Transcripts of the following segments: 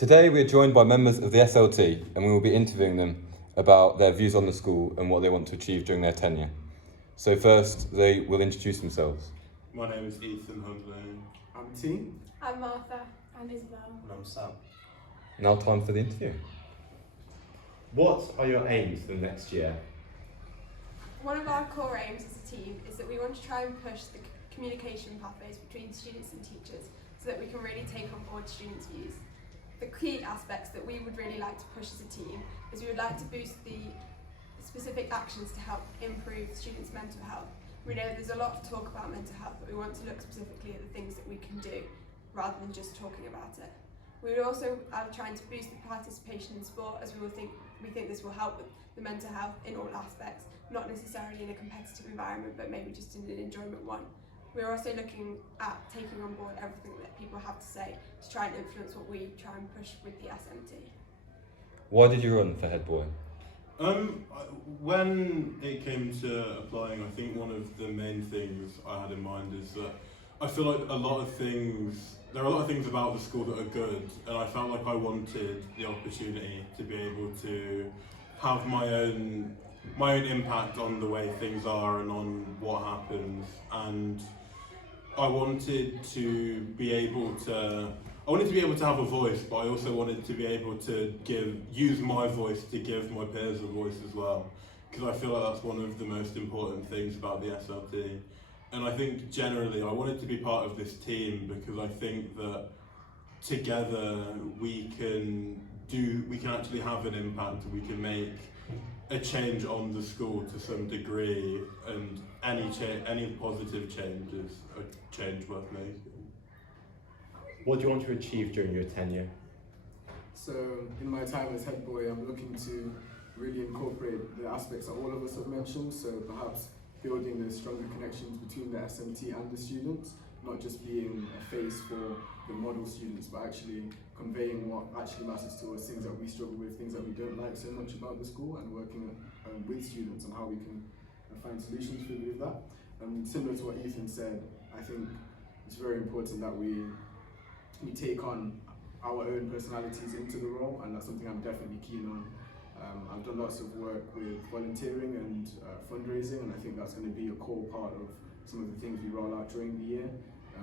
Today we're joined by members of the SLT and we will be interviewing them about their views on the school and what they want to achieve during their tenure. So first, they will introduce themselves. My name is Ethan Huntley. I'm T. I'm Martha. I'm Isabel. And I'm Sam. Now time for the interview. What are your aims for the next year? One of our core aims as a team is that we want to try and push the communication pathways between students and teachers so that we can really take on board students' views. The key aspects that we would really like to push as a team is we would like to boost the specific actions to help improve students' mental health. We know there's a lot of talk about mental health, but we want to look specifically at the things that we can do rather than just talking about it. We would also trying to boost the participation in sport, as we think this will help with the mental health in all aspects, not necessarily in a competitive environment, but maybe just in an enjoyment one. We're also looking at taking on board everything that people have to say to try and influence what we try and push with the SMT. Why did you run for head boy? When it came to applying, I think one of the main things I had in mind is that I feel like there are a lot of things about the school that are good, and I felt like I wanted the opportunity to be able to have my own impact on the way things are and on what happens. And I wanted to be able to have a voice, but I also wanted to be able to use my voice to give my peers a voice as well, because I feel like that's one of the most important things about the SLT. And I think generally I wanted to be part of this team because I think that together we can actually have an impact, we can make a change on the school to some degree, and any positive change is a change worth making. What do you want to achieve during your tenure? So in my time as head boy, I'm looking to really incorporate the aspects that all of us have mentioned. So perhaps building the stronger connections between the SMT and the students, not just being a face for the model students, but actually conveying what actually matters to us, things that we struggle with, things that we don't like so much about the school, and working with students on how we can find solutions with that. Similar to what Ethan said, I think it's very important that we take on our own personalities into the role, and that's something I'm definitely keen on. I've done lots of work with volunteering and fundraising, and I think that's going to be a core part of some of the things we roll out during the year.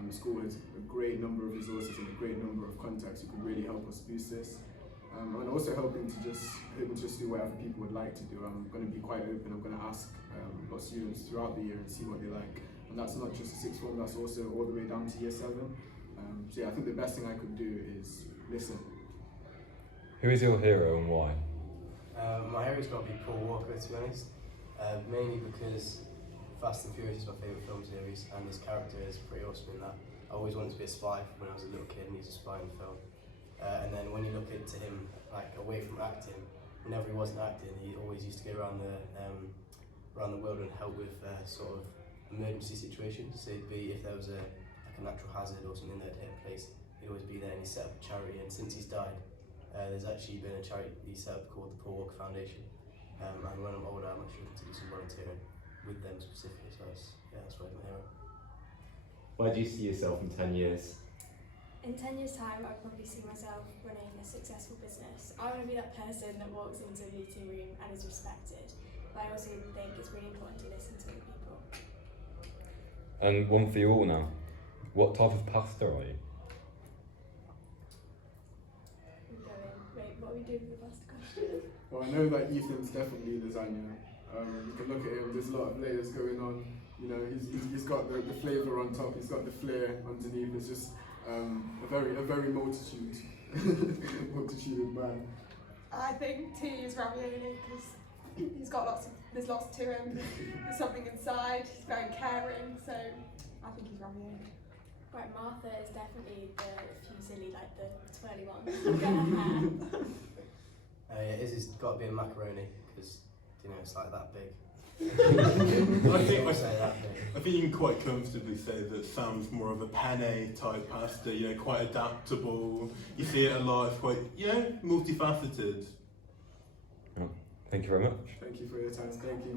The school has a great number of resources and a great number of contacts who can really help us boost this. And also hoping to just do whatever people would like to do. I'm going to be quite open. I'm going to ask our students throughout the year and see what they like. And that's not just a sixth form, that's also all the way down to year 7. So yeah, I think the best thing I could do is listen. Who is your hero and why? My hero's got to be Paul Walker, to be honest. Mainly because Fast and Furious is my favourite film series, and his character is pretty awesome in that. I always wanted to be a spy when I was a little kid, and he's a spy in the film. And then when you look into him, like away from acting, whenever he wasn't acting, he always used to go around the world and help with sort of emergency situations. So it'd be if there was a natural hazard or something that had hit place, he'd always be there, and he set up a charity. And since he's died, there's actually been a charity he set up called the Paul Walker Foundation. And when I'm older, I'm actually looking to do some volunteering with them specifically. So that's where I'm here. Where do you see yourself in 10 years? In 10 years' time, I probably see myself running a successful business. I want to be that person that walks into a meeting room and is respected. But I also think it's really important to listen to the people. And one for you all now. What type of pastor are you? What are we doing with the pasta question? Well, I know that Ethan's definitely lasagna. You can look at him, there's a lot of layers going on. You know, he's got the flavour on top, he's got the flair underneath. It's just a very multitude of man. I think T is ravioli because there's lots to him. There's something inside. He's very caring, so I think he's ravioli. Right, Martha is definitely the fusilli, like the twirly one. Yeah, Izzy's got to be a macaroni because it's like that big. I think you can quite comfortably say that Sam's more of a penne type pasta, quite adaptable. You see it a lot, it's quite, multifaceted. Thank you very much. Thank you for your time. Thank you.